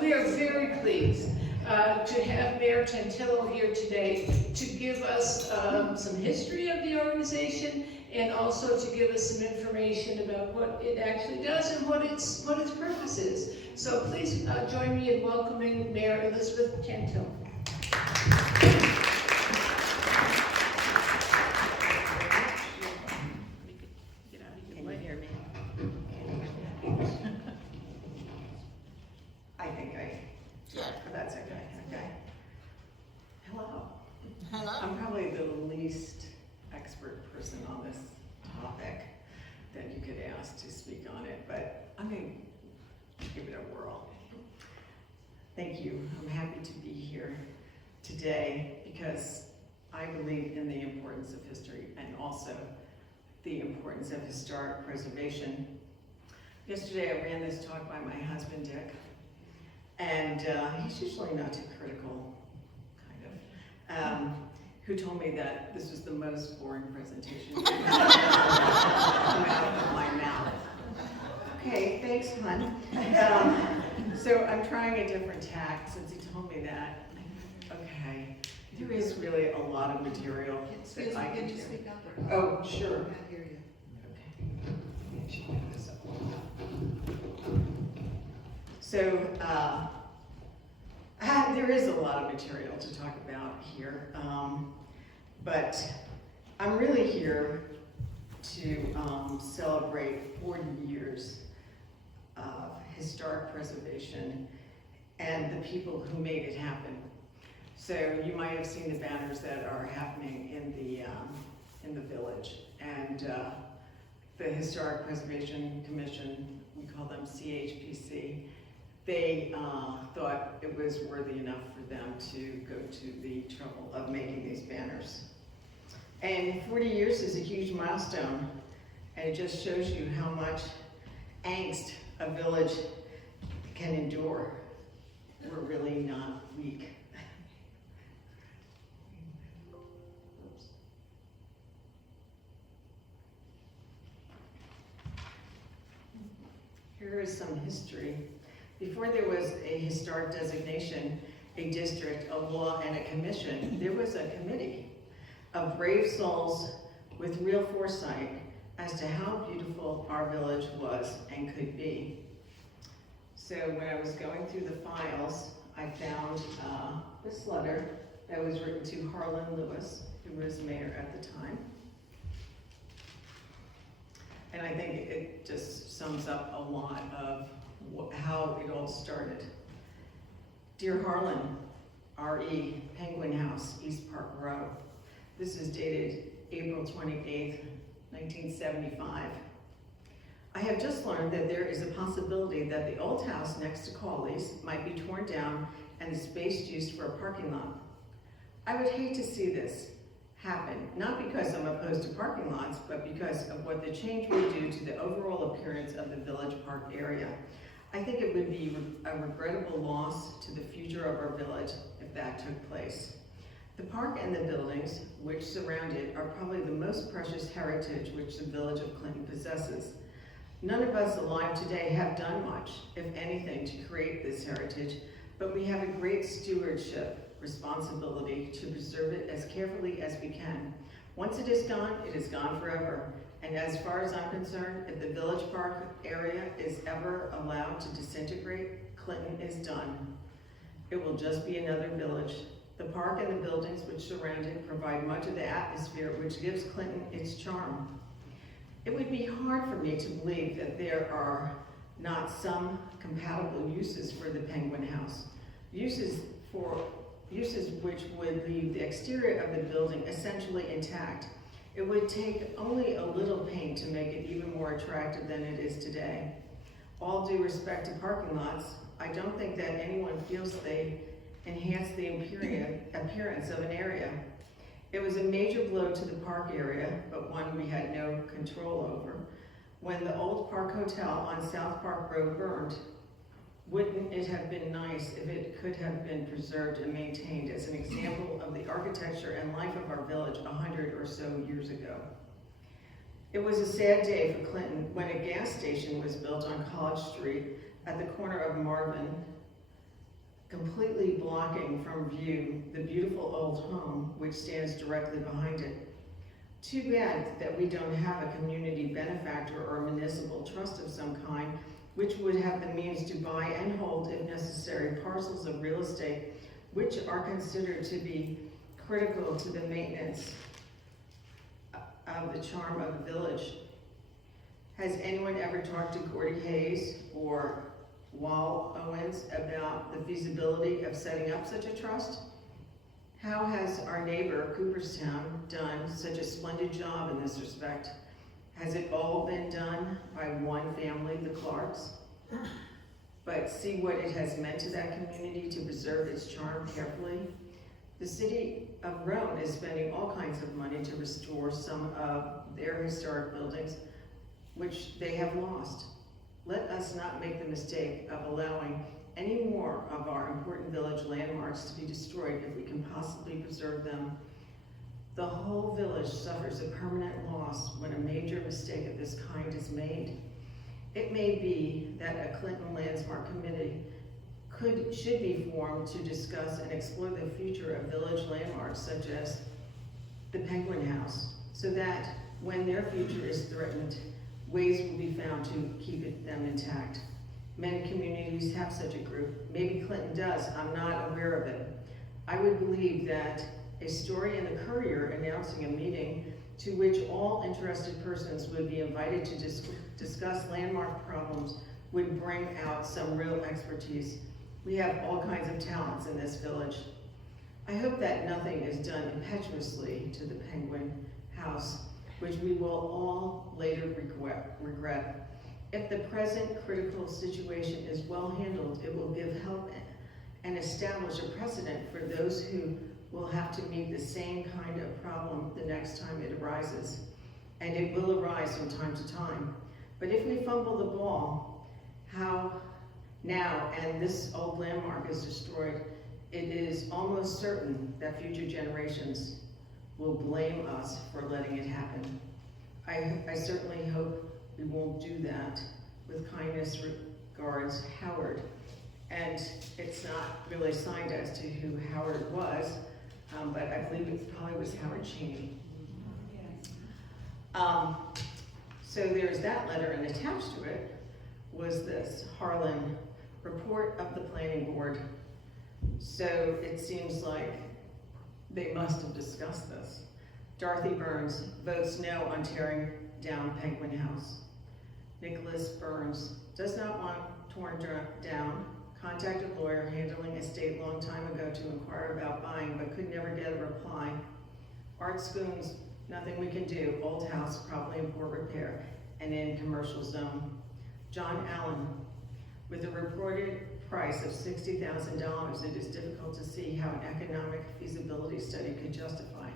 We are very pleased to have Mayor Tantillo here today to give us some history of the organization and also to give us some information about what it actually does and what its purpose is. So please join me in welcoming Mayor Elizabeth Tantillo. Can you hear me? I think that's okay. Okay. Hello. Hello. I'm probably the least expert person on this topic that you could ask to speak on it, but I'm going to give it a whirl. Thank you. I'm happy to be here today because I believe in the importance of history and also the importance of historic preservation. Yesterday I ran this talk by my husband, Dick, and he's usually not too critical, kind of, who told me that this was the most boring presentation come out of my mouth. Okay, thanks, hon. So I'm trying a different tack since he told me that. Okay, there is really a lot of material that I can do. Speak up? Oh, sure. I can't hear you. So, there is a lot of material to talk about here, but I'm really here to celebrate 40 years of historic preservation and the people who made it happen. So you might have seen the banners that are happening in the village, and the Historic Preservation Commission, we call them CHPC, they thought it was worthy enough for them to go to the trouble of making these banners. And 40 years is a huge milestone, and it just shows you how much angst a village can endure. We're really not weak. Here is some history. Before there was a historic designation, a district, a law, and a commission, there was a committee of brave souls with real foresight as to how beautiful our village was and could be. So when I was going through the files, I found this letter that was written to Harlan Lewis, who was mayor at the time. And I think it just sums up a lot of how it all started. Dear Harlan, R.E., Penguin House, East Park Row. This is dated April 28th, 1975. I have just learned that there is a possibility that the old house next to Cawley's might be torn down and the space used for a parking lot. I would hate to see this happen, not because I'm opposed to parking lots, but because of what the change would do to the overall appearance of the Village Park area. I think it would be a regrettable loss to the future of our village if that took place. The park and the buildings which surround it are probably the most precious heritage which the village of Clinton possesses. None of us alive today have done much, if anything, to create this heritage, but we have a great stewardship responsibility to preserve it as carefully as we can. Once it is gone forever. And as far as I'm concerned, if the Village Park area is ever allowed to disintegrate, Clinton is done. It will just be another village. The park and the buildings which surround it provide much of the atmosphere which gives Clinton its charm. It would be hard for me to believe that there are not some compatible uses for the Penguin House. Uses which would leave the exterior of the building essentially intact. It would take only a little paint to make it even more attractive than it is today. All due respect to parking lots, I don't think that anyone feels they enhance the appearance of an area. It was a major blow to the park area, but one we had no control over. When the old Park Hotel on South Park Road burned, wouldn't it have been nice if it could have been preserved and maintained as an example of the architecture and life of our village 100 or so years ago? It was a sad day for Clinton when a gas station was built on College Street at the corner of Marvin completely blocking from view the beautiful old home which stands directly behind it. Too bad that we don't have a community benefactor or municipal trust of some kind which would have the means to buy and hold, if necessary, parcels of real estate which are considered to be critical to the maintenance of the charm of the village. Has anyone ever talked to Gordy Hayes or Wall Owens about the feasibility of setting up such a trust? How has our neighbor, Cooperstown, done such a splendid job in this respect? Has it all been done by one family, the Clarks? But see what it has meant to that community to preserve its charm carefully. The city of Rome is spending all kinds of money to restore some of their historic buildings, which they have lost. Let us not make the mistake of allowing any more of our important village landmarks to be destroyed if we can possibly preserve them. The whole village suffers a permanent loss when a major mistake of this kind is made. It may be that a Clinton Landmark Committee should be formed to discuss and explore the future of village landmarks such as the Penguin House, so that when their future is threatened, ways will be found to keep them intact. Many communities have such a group. Maybe Clinton does, I'm not aware of it. I would believe that a story in the Courier announcing a meeting to which all interested persons would be invited to discuss landmark problems would bring out some real expertise. We have all kinds of talents in this village. I hope that nothing is done impetuously to the Penguin House, which we will all later regret. If the present critical situation is well handled, it will give help and establish a precedent for those who will have to meet the same kind of problem the next time it arises. And it will arise from time to time. But if we fumble the ball, how now and this old landmark is destroyed, it is almost certain that future generations will blame us for letting it happen. I certainly hope we won't do that. With kindness regards, Howard. And it's not really signed as to who Howard was, but I believe it probably was Howard Cheney. So there's that letter, and attached to it was this, Harlan, report of the planning board. So it seems like they must have discussed this. Dorothy Burns votes no on tearing down Penguin House. Nicholas Burns does not want torn down, contacted lawyer handling estate long time ago to inquire about buying, but could never get a reply. Art Spoons, nothing we can do, old house probably in poor repair and in commercial zone. John Allen, with a reported price of $60,000, it is difficult to see how an economic feasibility study could justify.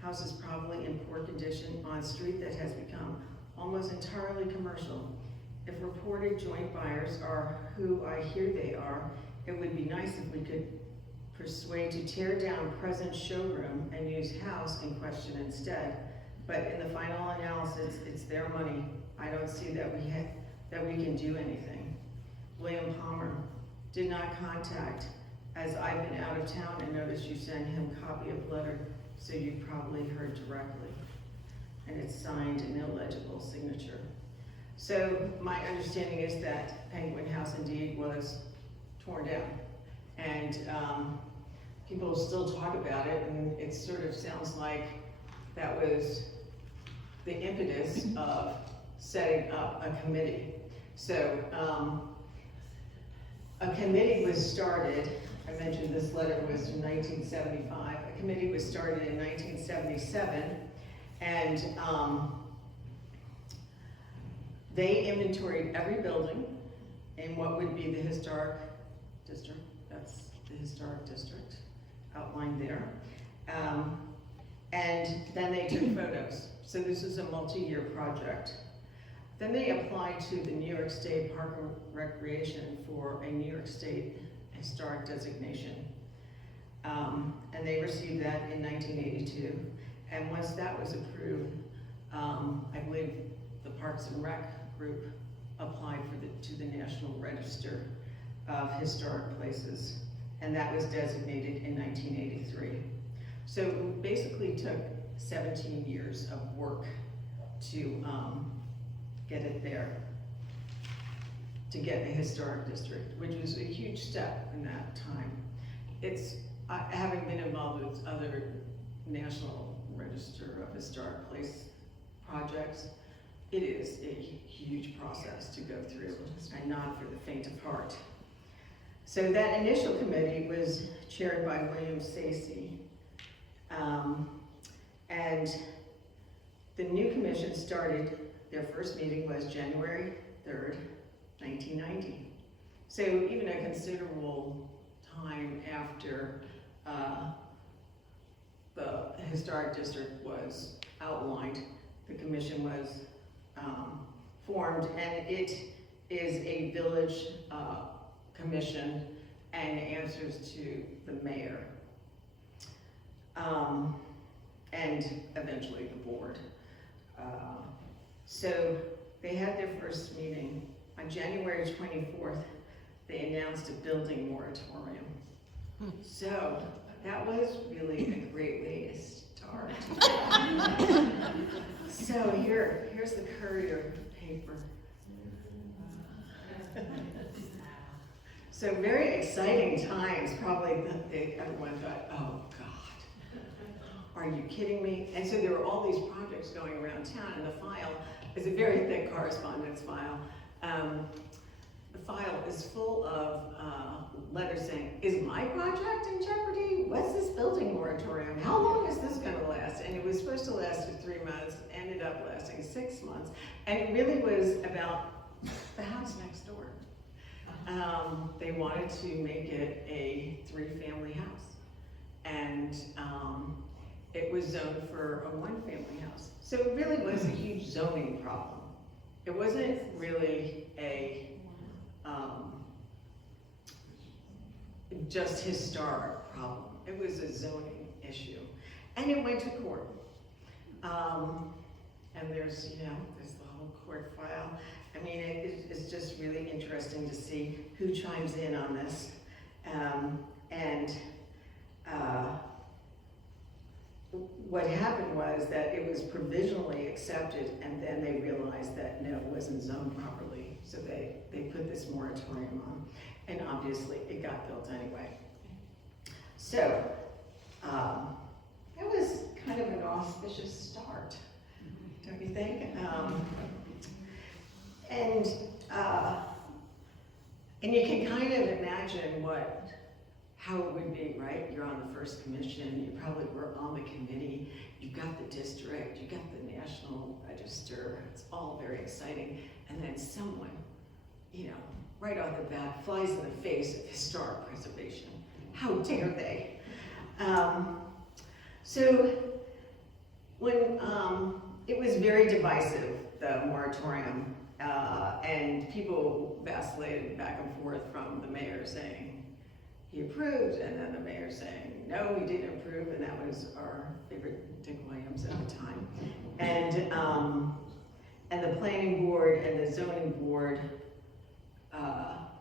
House is probably in poor condition on a street that has become almost entirely commercial. If reported joint buyers are who I hear they are, it would be nice if we could persuade to tear down present showroom and use house in question instead. But in the final analysis, it's their money. I don't see that we can do anything. William Palmer did not contact, as I've been out of town and noticed you sent him a copy of letter, so you probably heard directly. And it's signed an illegible signature. So my understanding is that Penguin House indeed was torn down. And people still talk about it, and it sort of sounds like that was the impetus of setting up a committee. So a committee was started. I mentioned this letter was from 1975. A committee was started in 1977, and they inventoried every building in what would be the historic district. That's the historic district outlined there. And then they took photos. So this is a multi-year project. Then they applied to the New York State Park and Recreation for a New York State historic designation. And they received that in 1982. And once that was approved, I believe the Parks and Rec group applied to the National Register of Historic Places. and that was designated in 1983. So it basically took 17 years of work to get it there, to get a historic district, which was a huge step in that time. It's, having been involved with other National Register of Historic Place projects, it is a huge process to go through, and not for the faint of heart. So that initial committee was chaired by William Stacey, and the new commission started, their first meeting was January 3rd, 1990. So even a considerable time after the historic district was outlined, the commission was formed, and it is a village commission and answers to the mayor, and eventually the board. So they had their first meeting on January 24th. They announced a building moratorium. So that was really a great way to start. So here's the Courier paper. So very exciting times. Probably everyone thought, oh God, are you kidding me? And so there were all these projects going around town, and the file is a very thick correspondence file. The file is full of letters saying, is my project in jeopardy? What's this building moratorium? How long is this gonna last? And it was supposed to last for 3 months, ended up lasting 6 months. And it really was about the house next door. They wanted to make it a 3-family house. And it was zoned for a 1-family house. So it really was a huge zoning problem. It wasn't really a just historic problem. It was a zoning issue. And it went to court. And there's, you know, there's the whole court file. I mean, it's just really interesting to see who chimes in on this. What happened was that it was provisionally accepted, and then they realized that no, it wasn't zoned properly. So they put this moratorium on, and obviously it got built anyway. So it was kind of an auspicious start, don't you think? And you can kind of imagine how it would be, right? You're on the first commission, you probably were on the committee, you've got the district, you've got the National Register, it's all very exciting. And then someone, you know, right off the bat, flies in the face of historic preservation. How dare they? So when it was very divisive, the moratorium, and people vacillated back and forth from the mayor saying he approved, and then the mayor saying, no, he didn't approve, and that was our favorite Dick Williams at the time. And the planning board and the zoning board,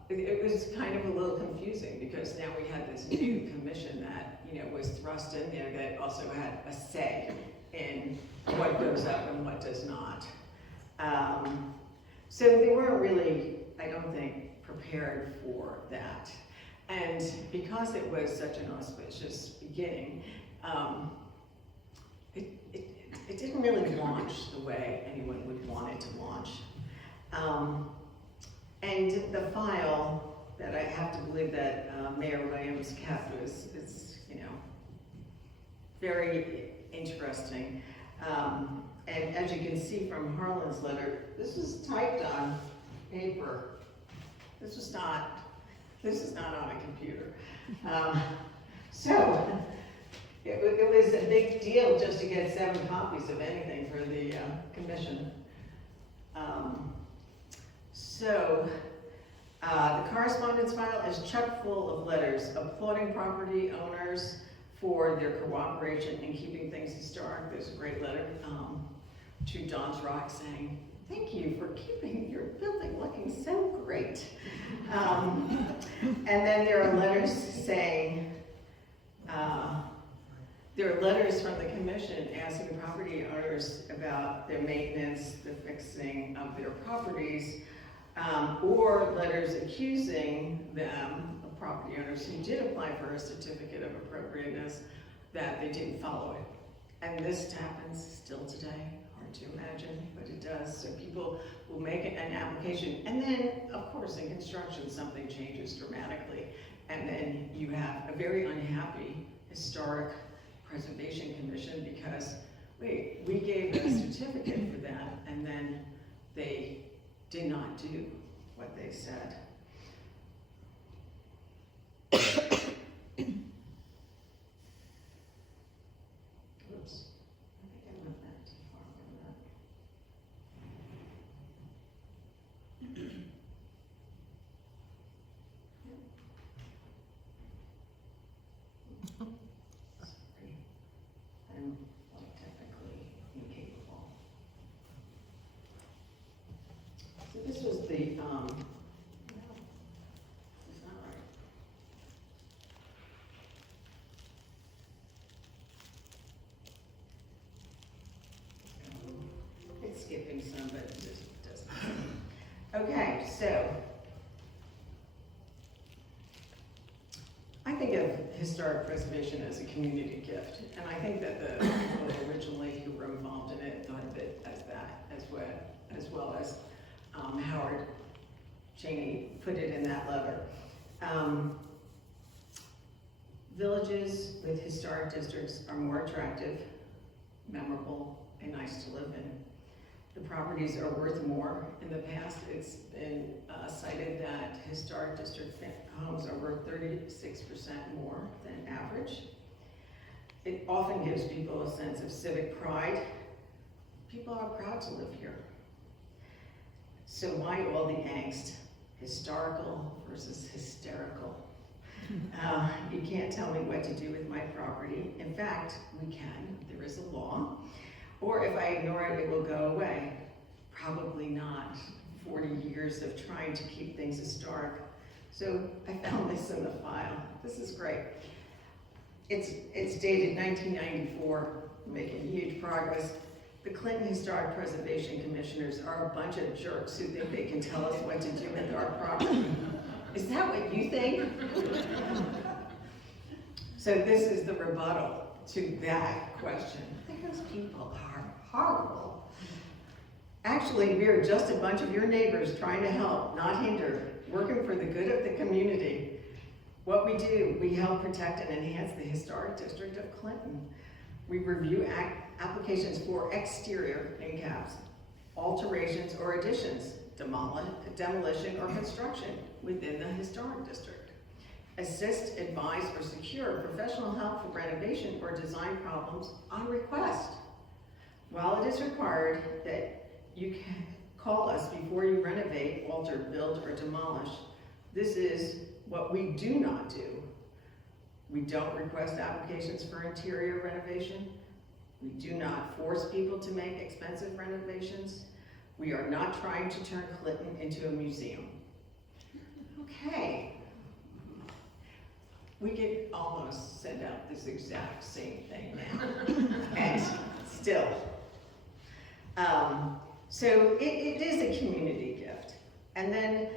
it was kind of a little confusing, because now we had this new commission that, you know, was thrust in there that also had a say in what goes up and what does not. So they weren't really, I don't think, prepared for that. And because it was such an auspicious beginning, it didn't really launch the way anyone would want it to launch. And the file that I have to believe that Mayor Williams kept is, you know, very interesting. And as you can see from Harlan's letter, this was typed on paper. This is not on a computer. So it was a big deal just to get 7 copies of anything for the commission. The correspondence file is chock full of letters applauding property owners for their cooperation in keeping things historic. There's a great letter to Don's Rock saying, thank you for keeping your building looking so great. And then there are letters saying, there are letters from the commission asking property owners about their maintenance, the fixing of their properties, or letters accusing them, of property owners who did apply for a certificate of appropriateness, that they didn't follow it. And this happens still today, hard to imagine, but it does. So people will make an application, and then, of course, in construction, something changes dramatically, and then you have a very unhappy historic preservation commission because, wait, we gave a certificate for that, and then they did not do what they said. Oops, I think I went back too far from that. Sorry, I'm like technically incapable. So this was the, no, it's not right. It's skipping some, but it just doesn't. Okay, so I think of historic preservation as a community gift, and I think that the people originally who were involved in it thought of it as that, as well as Howard Cheney put it in that letter. Villages with historic districts are more attractive, memorable, and nice to live in. The properties are worth more. In the past, it's been cited that historic district homes are worth 36% more than average. It often gives people a sense of civic pride. People are proud to live here. So why all the angst? Historical versus hysterical. You can't tell me what to do with my property. In fact, we can. There is a law. Or if I ignore it, it will go away. Probably not. 40 years of trying to keep things historic. So I found this in the file. This is great. It's dated 1994, making huge progress. The Clinton Historic Preservation Commissioners are a bunch of jerks who think they can tell us what to do with our property. Is that what you think? So this is the rebuttal to that question. I think those people are horrible. Actually, we are just a bunch of your neighbors trying to help, not hinder, working for the good of the community. What we do, we help protect and enhance the historic district of Clinton. We review applications for exterior, in caps, alterations or additions, demolition or construction within the historic district. Assist, advise, or secure professional help for renovation or design problems on request. While it is required that you can call us before you renovate, alter, build, or demolish, this is what we do not do. We don't request applications for interior renovation. We do not force people to make expensive renovations. We are not trying to turn Clinton into a museum. Okay. We could almost send out this exact same thing now. And still. So it is a community gift. And then,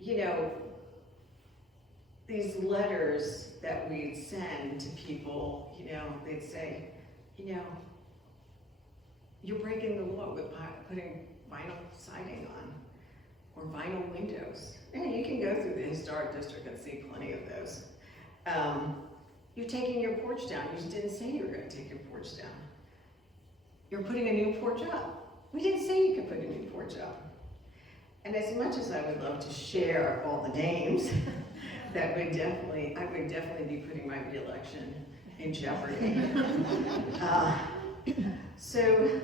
you know, these letters that we'd send to people, you know, they'd say, you know, you're breaking the law with putting vinyl siding on or vinyl windows. And you can go through the historic district and see plenty of those. You're taking your porch down. You didn't say you were going to take your porch down. You're putting a new porch up. We didn't say you could put a new porch up. And as much as I would love to share all the names, I would definitely be putting my reelection in jeopardy. So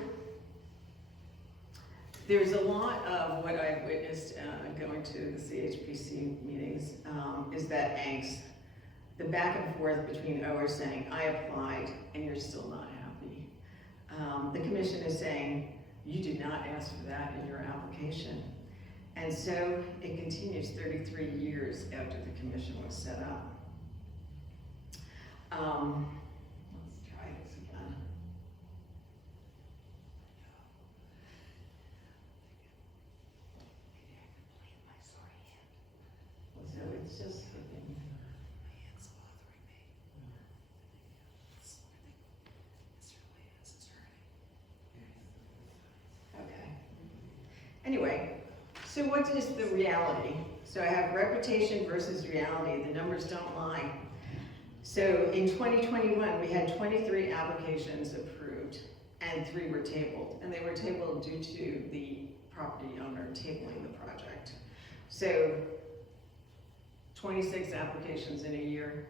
there's a lot of what I've witnessed going to the CHPC meetings is that angst, the back and forth between owners saying, I applied and you're still not happy. The commission is saying, You did not ask for that in your application. And so it continues 33 years after the commission was set up. Let's try this again. So it's just skipping. Okay. Anyway, so what is the reality? So I have reputation versus reality. The numbers don't lie. So in 2021, we had 23 applications approved and 3 were tabled. And they were tabled due to the property owner tabling the project. So 26 applications in a year,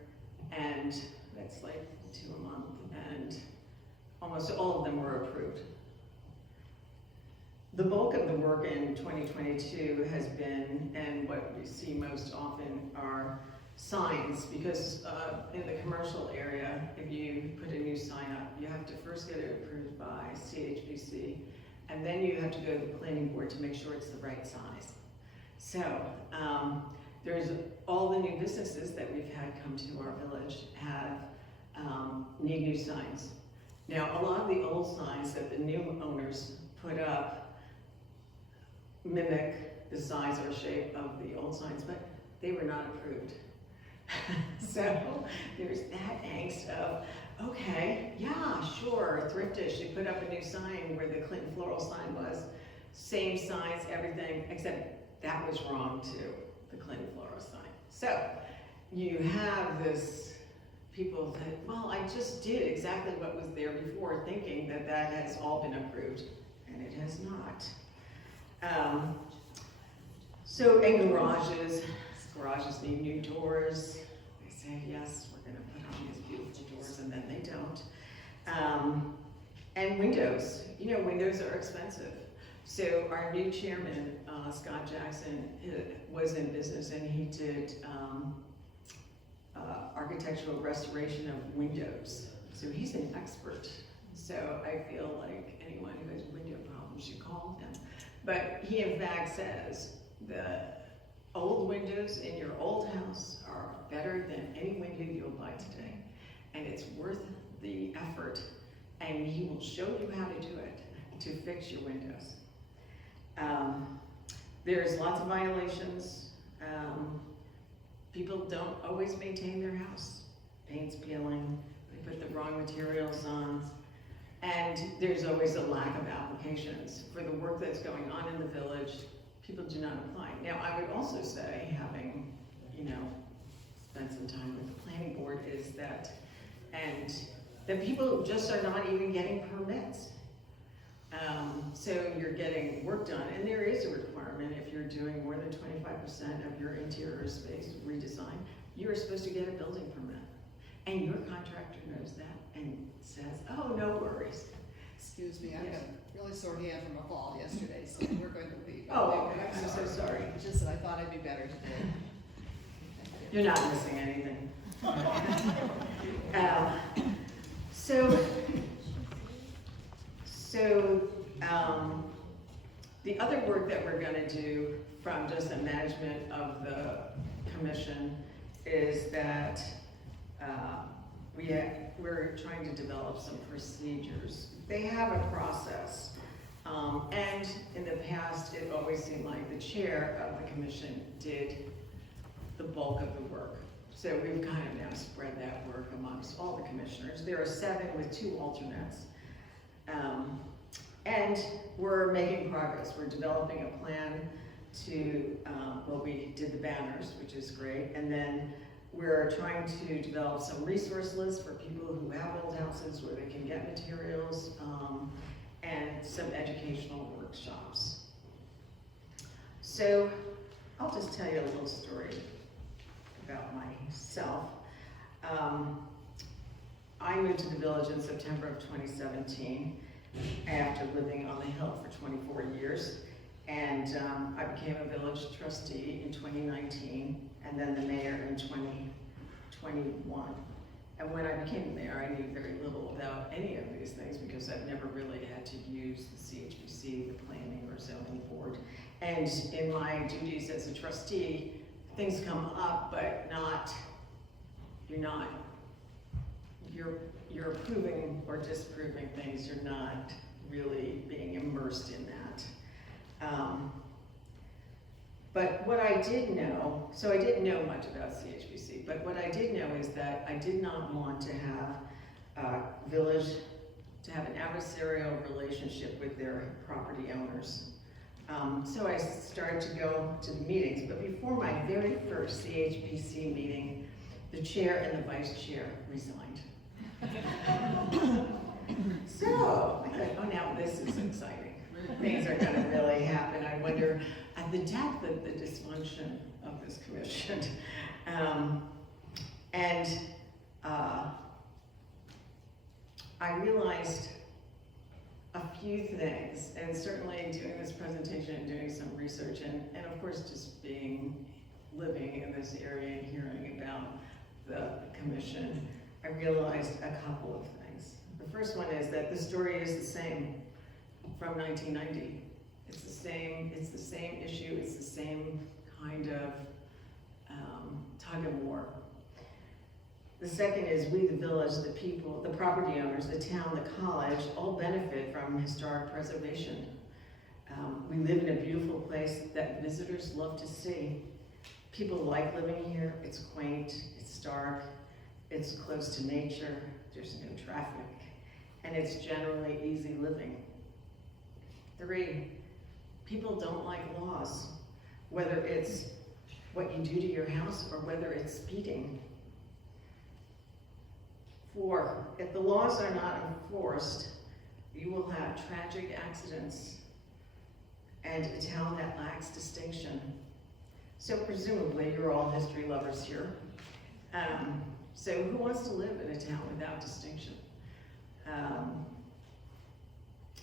and that's like 2 a month, and almost all of them were approved. The bulk of the work in 2022 has been, and what we see most often are signs, because in the commercial area, if you put a new sign up, you have to first get it approved by CHPC, and then you have to go to the planning board to make sure it's the right size. So there's all the new businesses that we've had come to our village have need new signs. Now, a lot of the old signs that the new owners put up mimic the size or shape of the old signs, but they were not approved. So there's that angst of, okay, yeah, sure, Thriftish, they put up a new sign where the Clinton floral sign was, same size, everything, except that was wrong too, the Clinton floral sign. So you have this people that, well, I just did exactly what was there before, thinking that that has all been approved, and it has not. So in garages need new doors. They say, yes, we're gonna put on these beautiful doors, and then they don't. And windows, you know, windows are expensive. So our new chairman, Scott Jackson, was in business, and he did architectural restoration of windows. So he's an expert. So I feel like anyone who has window problems should call him. But he in fact says the old windows in your old house are better than any window you'll buy today. And it's worth the effort. And he will show you how to do it to fix your windows. There's lots of violations. People don't always maintain their house. Paint's peeling, they put the wrong materials on, and there's always a lack of applications. For the work that's going on in the village, people do not apply. Now, I would also say, having, you know, spent some time with the planning board, is that, and that people just are not even getting permits. So you're getting work done, and there is a requirement if you're doing more than 25% of your interior space redesign, you're supposed to get a building permit. And your contractor knows that and says, oh, no worries. Excuse me, I Yes. got a really sore hand from a fall yesterday, so we're going to leave. Oh, okay, I'm so sorry. It's just that I thought it'd be better today. You're not missing anything. The other work that we're going to do from just the management of the commission is that we're trying to develop some procedures. They have a process, and in the past, it always seemed like the chair of the commission did the bulk of the work. So we've kind of now spread that work amongst all the commissioners. There are 7 with 2 alternates. And we're making progress. We're developing a plan to, well, we did the banners, which is great, and then we're trying to develop some resource lists for people who have old houses where they can get materials, and some educational workshops. So I'll just tell you a little story about myself. I moved to the village in September of 2017 after living on the hill for 24 years. And I became a village trustee in 2019, and then the mayor in 2021. And when I became the mayor, I knew very little about any of these things because I've never really had to use the CHPC CHPC, the Planning or Zoning Board. And in my duties as a trustee, things come up, but you're approving or disapproving things, you're not really being immersed in that. But what I did know, so I didn't know much about CHPC, but what I did know is that I did not want to have village to have an adversarial relationship with their property owners. So I started to go to the meetings, but before my very first CHPC meeting, the chair and the vice chair resigned. So I thought, oh, now this is exciting. Things are gonna really happen. I wonder at the depth of the dysfunction of this commission. I realized a few things, and certainly doing this presentation and doing some research, and of course just living in this area and hearing about the commission, I realized a couple of things. The first one is that the story is the same from 1990. It's the same issue, it's the same kind of tug of war. The second is we, the village, the people, the property owners, the town, the college, all benefit from historic preservation. We live in a beautiful place that visitors love to see. People like living here. It's quaint, it's dark, it's close to nature, there's no traffic, and it's generally easy living. 3, people don't like laws, whether it's what you do to your house or whether it's speeding. 4, if the laws are not enforced, you will have tragic accidents and a town that lacks distinction. So presumably you're all history lovers here. So who wants to live in a town without distinction?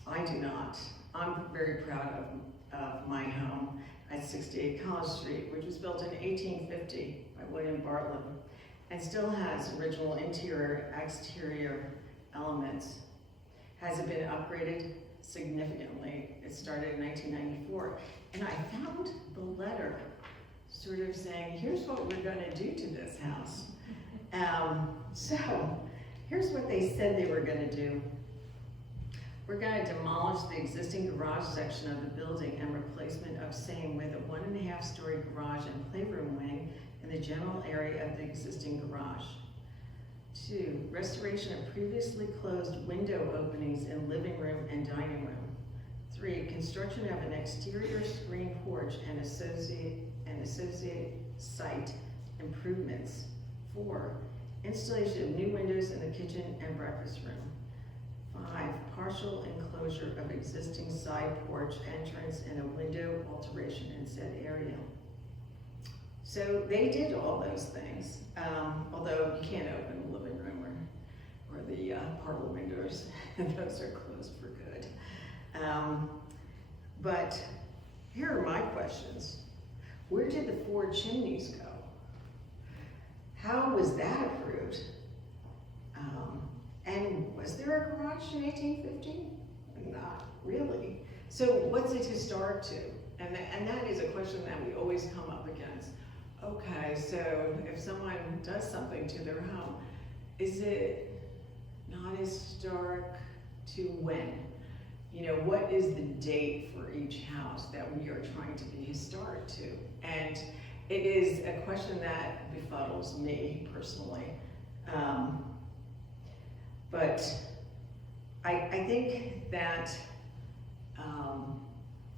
I do not. I'm very proud of my home at 68 College Street, which was built in 1850 by William Bartlett, and still has original interior, exterior elements. Has it been upgraded? Significantly. It started in 1994. And I found the letter sort of saying, here's what we're gonna do to this house. So here's what they said they were gonna do. We're gonna demolish the existing garage section of the building and replacement of same with a 1.5-story garage and playroom wing in the general area of the existing garage. 2, restoration of previously closed window openings in living room and dining room. 3, construction of an exterior screen porch and associate site improvements. 4, installation of new windows in the kitchen and breakfast room. 5, partial enclosure of existing side porch entrance and a window alteration in said area. So they did all those things, although you can't open the living room or the parlor windows, and those are closed for good. But here are my questions. Where did the 4 chimneys go? How was that approved? And was there a garage in 1850? Not really. So what's it historic to? And that is a question that we always come up against. Okay, so if someone does something to their home, is it not historic to when? You know, what is the date for each house that we are trying to be historic to? And it is a question that befuddles me personally. But I think that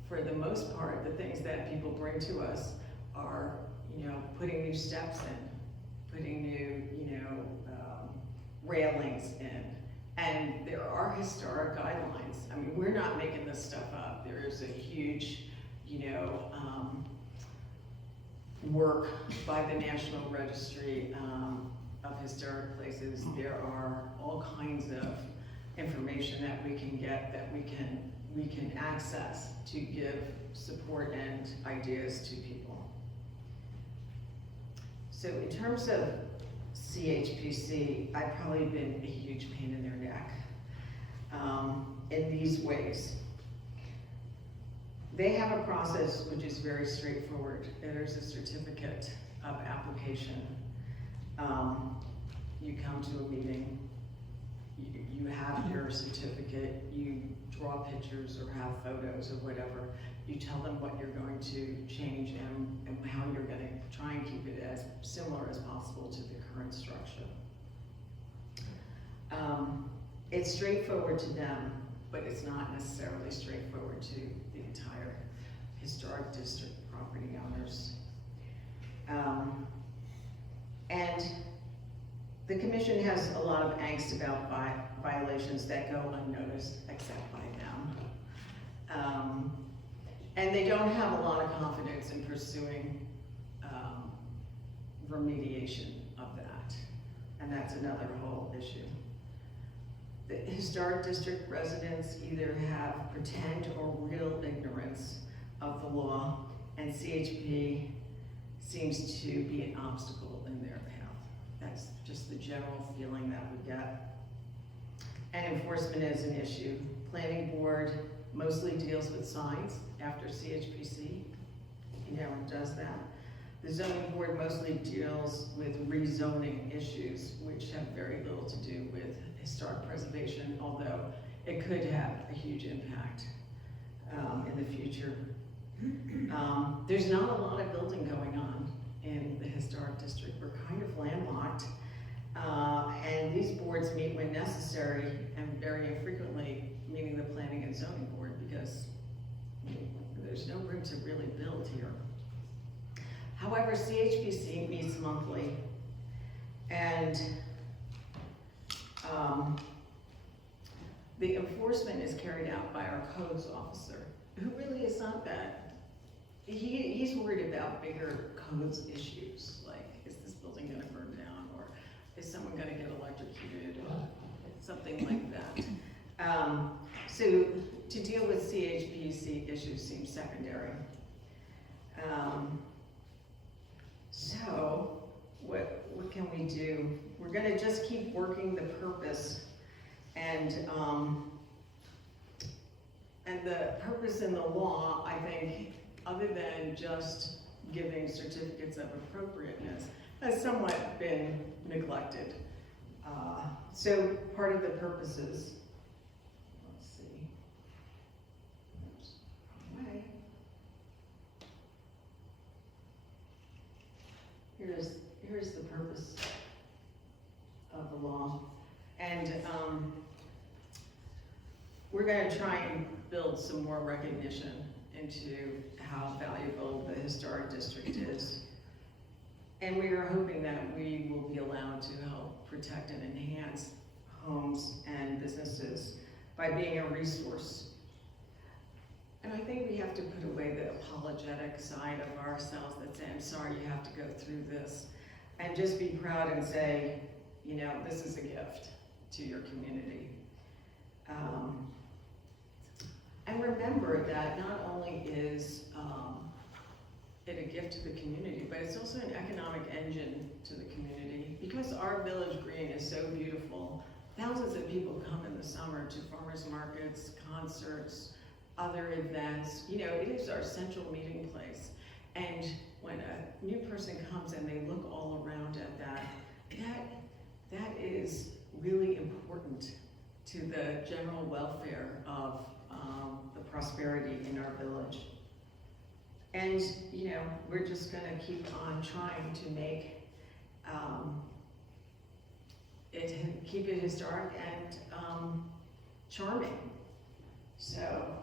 for the most part, the things that people bring to us are, you know, putting new steps in, putting new, railings in. And there are historic guidelines. I mean, we're not making this stuff up. There is a huge, work by the National Registry of Historic Places. There are all kinds of information that we can get, that we can access to give support and ideas to people. So in terms of CHPC, I've probably been a huge pain in their neck in these ways. They have a process which is very straightforward. There's a certificate of application. You come to a meeting, you have your certificate, you draw pictures or have photos or whatever. You tell them what you're going to change and how you're going to try and keep it as similar as possible to the current structure. It's straightforward to them, but it's not necessarily straightforward to the entire historic district property owners. And the commission has a lot of angst about violations that go unnoticed except by them. And they don't have a lot of confidence in pursuing remediation of that. And that's another whole issue. The historic district residents either have pretend or real ignorance of the law, and CHP seems to be an obstacle in their path. That's just the general feeling that we get. And enforcement is an issue. Planning board mostly deals with signs after CHPC, does that. The zoning board mostly deals with rezoning issues, which have very little to do with historic preservation, although it could have a huge impact in the future. There's not a lot of building going on in the historic district. We're kind of landlocked. And these boards meet when necessary and very infrequently, meaning the planning and zoning board, because there's no room to really build here. However, CHPC meets monthly, and the enforcement is carried out by our codes officer, who really is not that. He's worried about bigger codes issues, like, is this building gonna burn down, or is someone gonna get electrocuted, or something like that. So to deal with CHPC issues seems secondary. So what can we do? We're gonna just keep working the purpose, and the purpose in the law, I think, other than just giving certificates of appropriateness, has somewhat been neglected. So part of the purposes, let's see, oops, wrong way. Here's the purpose of the law. And we're gonna try and build some more recognition into how valuable the historic district is. And we are hoping that we will be allowed to help protect and enhance homes and businesses by being a resource. And I think we have to put away the apologetic side of ourselves that say, I'm sorry you have to go through this, and just be proud and say, this is a gift to your community. And remember that not only is it a gift to the community, but it's also an economic engine to the community. Because our village green is so beautiful, thousands of people come in the summer to farmers markets, concerts, other events. It is our central meeting place. And when a new person comes and they look all around at that is really important to the general welfare of the prosperity in our village. And, we're just gonna keep on trying to make keep it historic and charming. So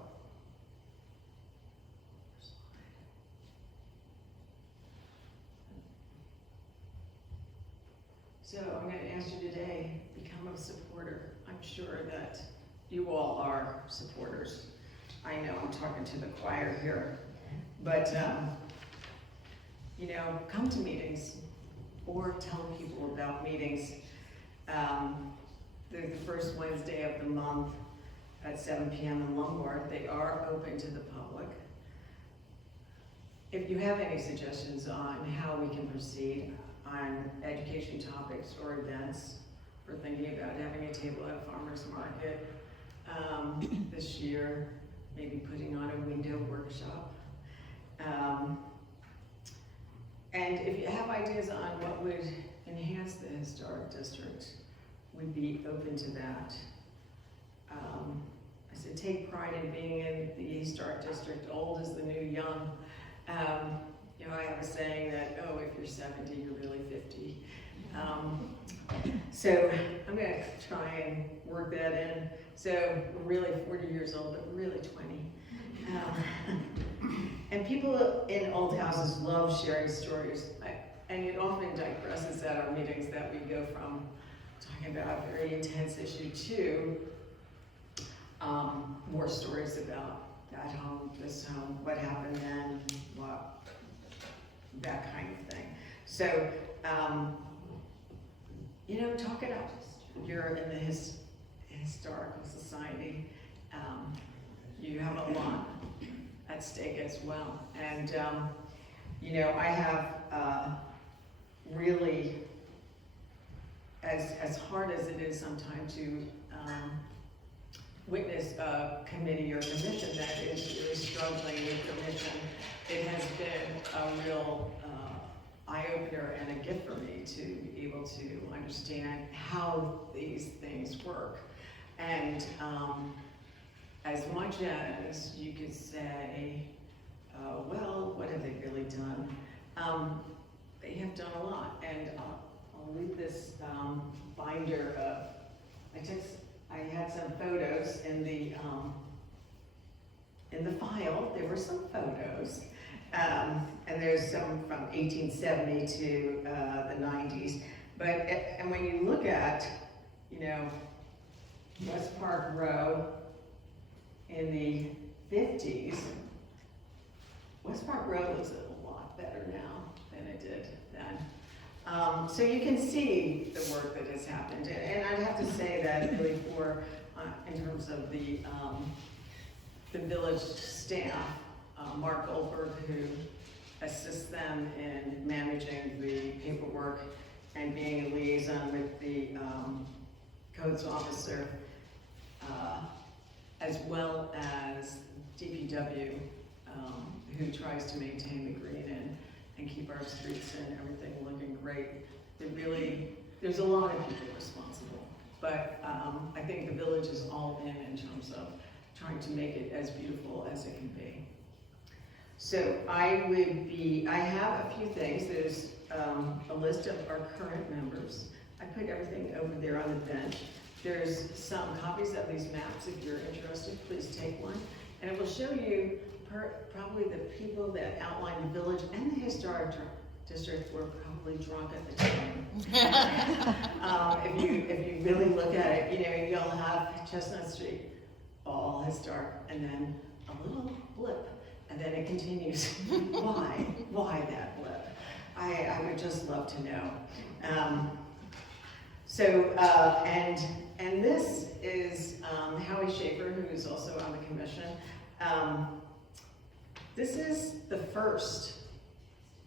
I'm going to ask you today, become a supporter. I'm sure that you all are supporters. I know I'm talking to the choir here, but come to meetings or tell people about meetings. They're the first Wednesday of the month at 7 p.m. in Lombard. They are open to the public. If you have any suggestions on how we can proceed on education topics or events, we're thinking about having a table at a farmer's market this year, maybe putting on a window workshop workshop. And if you have ideas on what would enhance the historic district, we'd be open to that. I said, take pride in being in the historic district. Old is the new young. You know, I have a saying that, oh, if you're 70, you're really 50. So I'm going to try and work that in. So we're really 40 years old, but really 20. And people in old houses love sharing stories. And it often digresses at our meetings that we go from talking about a very intense issue to more stories about that home, this home, what happened then, what, that kind of thing. So, you know, talk it up. You're in the historical society. You have a lot at stake as well. And, you know, I have really, as hard as it is sometimes to witness a committee or commission that is really struggling with the mission, it has been a real eye-opener and a gift for me to be able to understand how these things work. And as much as you could say, well, what have they really done? They have done a lot. And I'll read this binder of, I had some photos in the file. There were some photos. And there's some from 1870 to the 90s. But, and when you look at, you know, West Park Row in the 50s, West Park Row looks a lot better now than it did then. So you can see the work that has happened. And I'd have to say that really for, in terms of the village staff, Mark Goldberg, who assists them in managing the paperwork and being a liaison with the codes officer, as well as DPW, who tries to maintain the green and keep our streets and everything looking great. There's a lot of people responsible, but I think the village is all in terms of trying to make it as beautiful as it can be. So I have a few things. There's a list of our current members. I put everything over there on the bench. There's some copies of these maps. If you're interested, please take one. And it will show you probably the people that outline the village and the historic district were probably drunk at the time. If you really look at it, you know, you'll have Chestnut Street, all historic, and then a little blip. And then it continues. Why that blip? I would just love to know. And this is Howie Schaefer, who is also on the commission. This is the first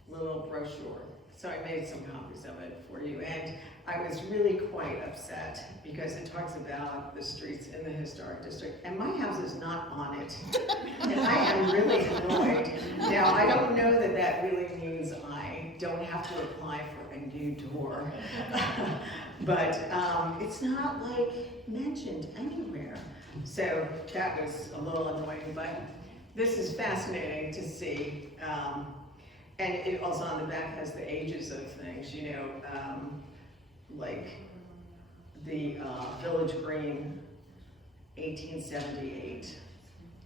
little brochure. So I made some copies of it for you. And I was really quite upset because it talks about the streets in the historic district. And my house is not on it. And I am really annoyed. Now, I don't know that that really means I don't have to apply for a new door. But it's not like mentioned anywhere. So that was a little annoying, but this is fascinating to see. And it also on the back has the ages of things, you know, like the Village Green, 1878.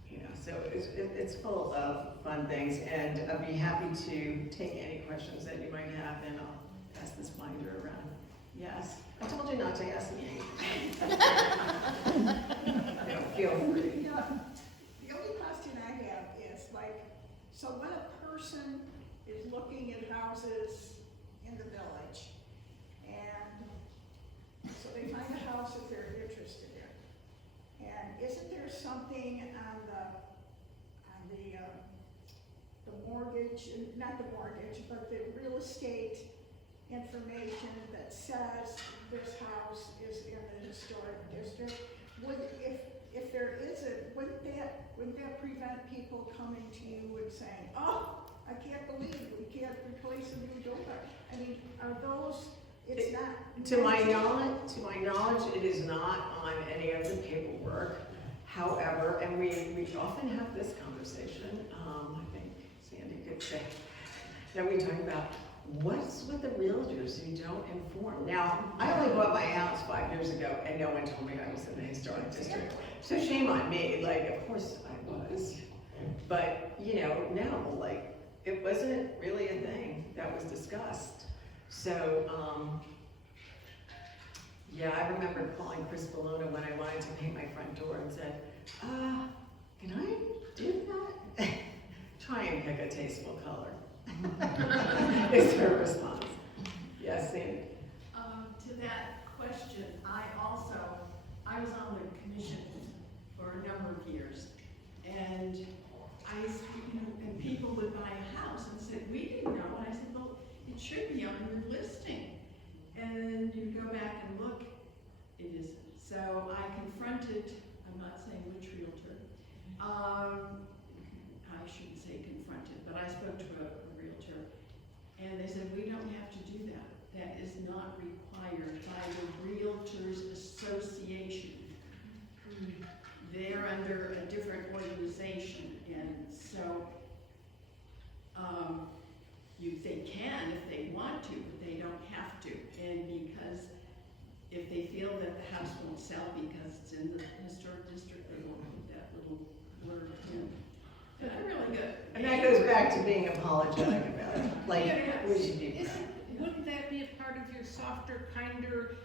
You know, so it's full of fun things, and I'd be happy to take any questions that you might have, and I'll pass this binder around. Yes, I told you not to ask me. No, feel free. Yeah, the only question I have is like, so when a person is looking at houses in the village, and so they find a house that they're interested in, and isn't there something on the mortgage, not the mortgage, but the real estate information that says this house is in the historic district? If there isn't, wouldn't that prevent people coming to saying, oh, I can't believe we can't replace a new door. I mean, are those, it's not. To my knowledge, it is not on any of the paperwork. However, and we often have this conversation, I think Sandy could say, that we talk about what's with the realtors who don't inform. Now, I only bought my house 5 years ago and no one told me I was in the historic district. So shame on me, like, of course I was. But, you know, no, like, it wasn't really a thing that was discussed. So, yeah, I remember calling Chris Bologna when I wanted to paint my front door and said, can I do that? Try and pick a tasteful color. Is her response. Yes, Sandy? To that question, I was on the commission for a number of years, and and people would buy a house and said, we didn't know, and I said, well, it should be on your listing. And you go back and look, it isn't. So I confronted, I'm not saying which realtor, I shouldn't say confronted, but I spoke to a realtor, and they said, we don't have to do that. That is not required by the Realtors Association. They're under a different organization, and so they can if they want to, but they don't have to. And because if they feel that the house won't sell because it's in the historic district, they won't put that little word in. And they're really good. And that goes back to being apologetic about it. Like, we should do that. Wouldn't that be a part of your softer, kinder,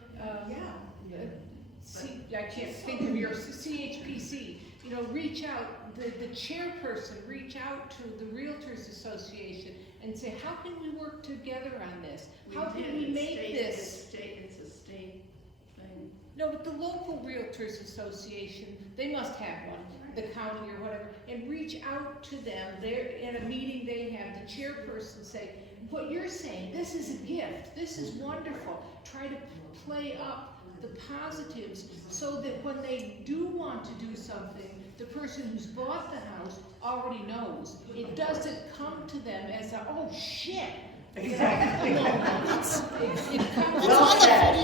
I can't think of your CHPC, you know, reach out, the chairperson, reach out to the Realtors Association and say, how can we work together on this? How can we make this? It's a state thing. No, but the local Realtors Association, they must have one, the county or whatever, and reach out to them. They're at a meeting they have, the chairperson say, what you're saying, this is a gift, this is wonderful. Try to play up the positives so that when they do want to do something, the person who's bought the house already knows. It doesn't come to them as a, oh shit. Exactly. No, it comes Well said.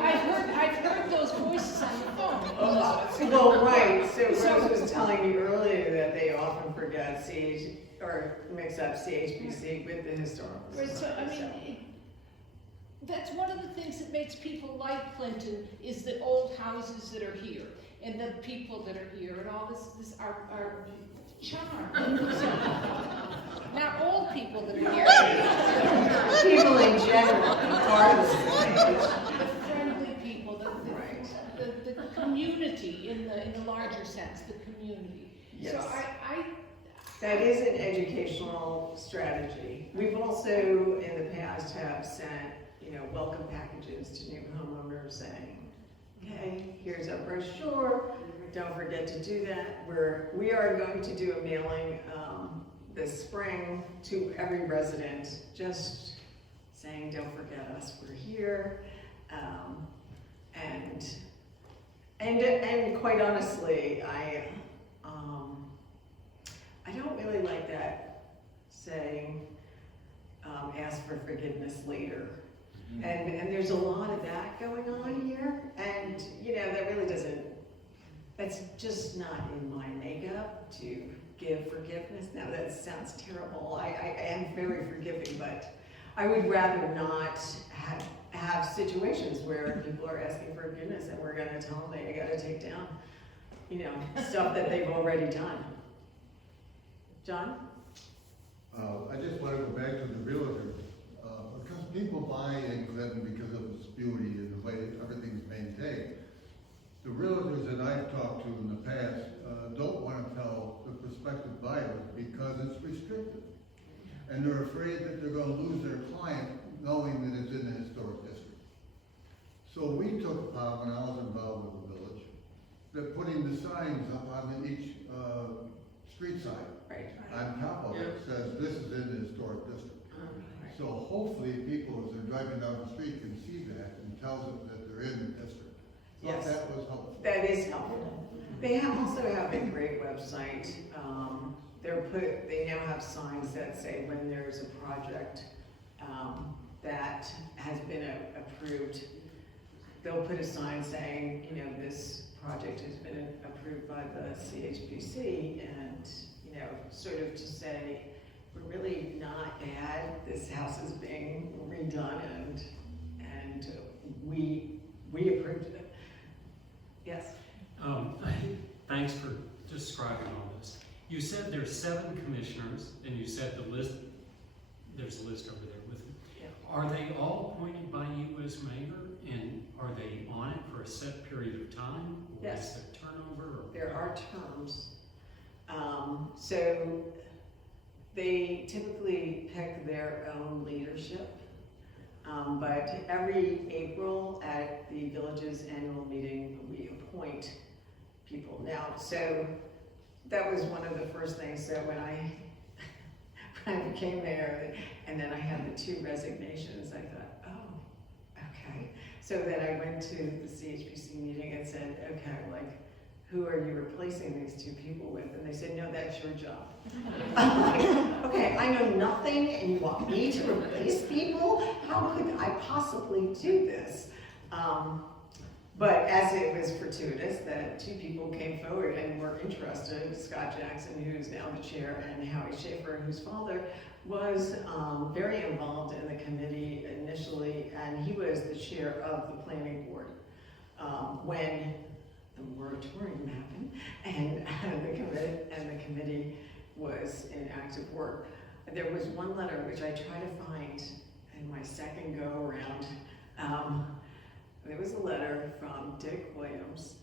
I've heard those voices on the phone. Well, right, so Rose was telling me earlier that they often forget mix up CHPC with the historical Right, so I society, mean, that's one of the things that makes people like Clinton is the old houses that are here and the people that are here and all this our charm. Not old people that are here. People in general, part of the The friendly people, the community in the larger sense, the community. Yes. So I That is an educational strategy. We've also, in the past, have sent, welcome packages to new homeowners saying, okay, here's our brochure, don't forget to do that. We are going to do a mailing this spring to every resident, just saying, don't forget us, we're here. And quite honestly, I don't really like that saying, ask for forgiveness later. And there's a lot of that going on here, and that really that's just not in my makeup to give forgiveness. Now that sounds terrible, I am very forgiving, but I would rather not have situations where people are asking for forgiveness and we're gonna tell them they gotta take down, stuff that they've already done. John? I just want to go back to the realtor, because people buy in Clinton because of its beauty and the way everything's maintained. The realtors that I've talked to in the past don't want to tell the prospective buyers because it's restricted. And they're afraid that they're going to lose their client knowing that it's in the historic district. So we took upon, when I was involved with the village, that putting the signs up on each street side. Right. On top of it says this is in the historic district. So hopefully people, as they're driving down the street, can see that and tells them that they're in the district. So Yes. that was helpful. That is helpful. They also have a great website. They now have signs that say when there's a project that has been approved, they'll put a sign saying, you know, this project has been approved by the CHPC, and, you know, sort of to say, we're really not bad, this house is being redone, and we approved it. Yes? Thanks for describing all this. You said there's 7 commissioners, and you said the list, there's a list over there with them. Yeah. Are they all appointed by you as mayor, and are they on it for a set period of time? Or Yes. is there turnover? Or There are terms. So they typically pick their own leadership. But every April at the village's annual meeting, we appoint people. Now, so that was one of the first things. So when I became mayor, and then I had the 2 resignations, I thought, oh, okay. So then I went to the CHPC meeting and said, okay, like, who are you replacing these 2 people with? And they said, no, that's your job. I'm like, okay, I know nothing and you want me to replace people? How could I possibly do this? But as it was fortuitous that 2 people came forward and were interested, Scott Jackson, who's now the chair, and Howie Schaefer, whose father was very involved in the committee initially, and he was the chair of the planning board when the moratorium happened, and the committee was in active work. There was one letter which I tried to find in my second go around. There was a letter from Dick Williams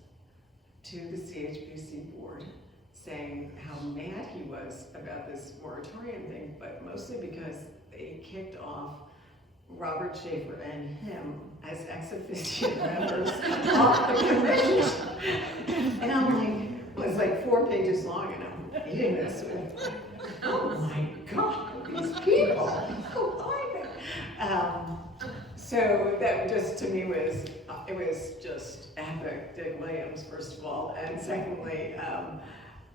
to the CHPC board saying how mad he was about this moratorium thing, but mostly because they kicked off Robert Schaefer and him as ex officio members off the commission. And I'm like, it was like 4 pages long, and I'm reading this with, oh my God, these people, who are they? So that just to me was, it was just epic, Dick Williams, first of all, and secondly,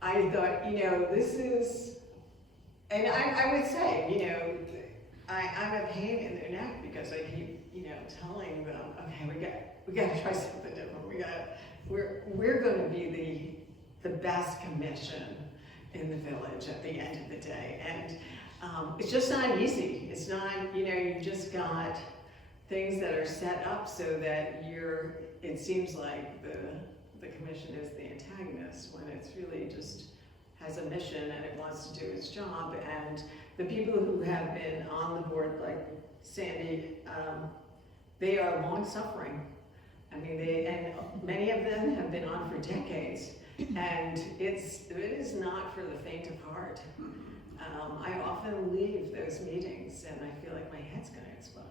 I thought, you know, this is, and I would say, you know, I'm a pain in their neck because I keep, you know, telling them, okay, we got to try something different. We're going to be the best commission in the village at the end of the day, and it's just not easy. It's not, you know, you've just got things that are set up so that it seems like the commission is the antagonist when it's really just has a mission and it wants to do its job. And the people who have been on the board, like Sandy, they are long suffering. I mean, and many of them have been on for decades, and it is not for the faint of heart. I often leave those meetings and I feel like my head's gonna explode.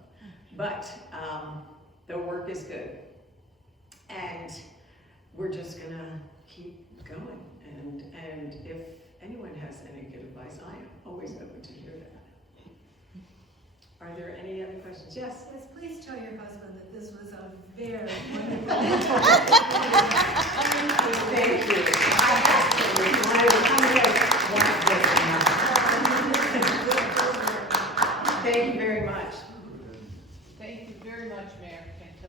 But the work is good, and we're just gonna keep going. And if anyone has any good advice, I am always open to hear that. Are there any other questions? Yes? Yes, please tell your husband that this was a very wonderful